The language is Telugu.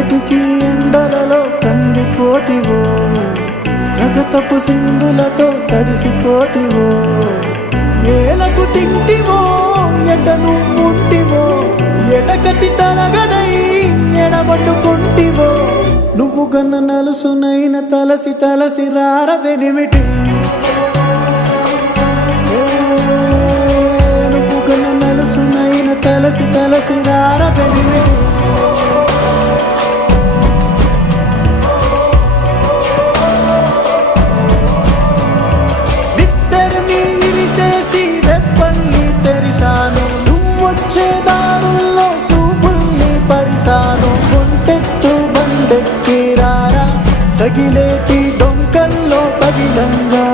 కటికి ఎండలలో కందిపోతివో, రగతపు సింధులతో తడిసిపోతివో. ఏలకు తింటివో ఎట నువ్వుంటివో, ఎటకటి తలగడై ఎడబట్టుకుంటివో. నువ్వు గన్న నలుసునైన తలసి తలసి రారబెనిమిటి, నువ్వు గన్న నలుసునైన తలసి తలసి రారబెనిమిటి. నిద్దరిని ఇరిసేసి రెప్పల్ని తెరిసాను, నువ్వొచ్చే దారుల్లో సూపుల్ని పరిసాను. ఒంటెత్తు బండెక్కి రారా, సగిలేటి డొంకల్లో పగిలంగా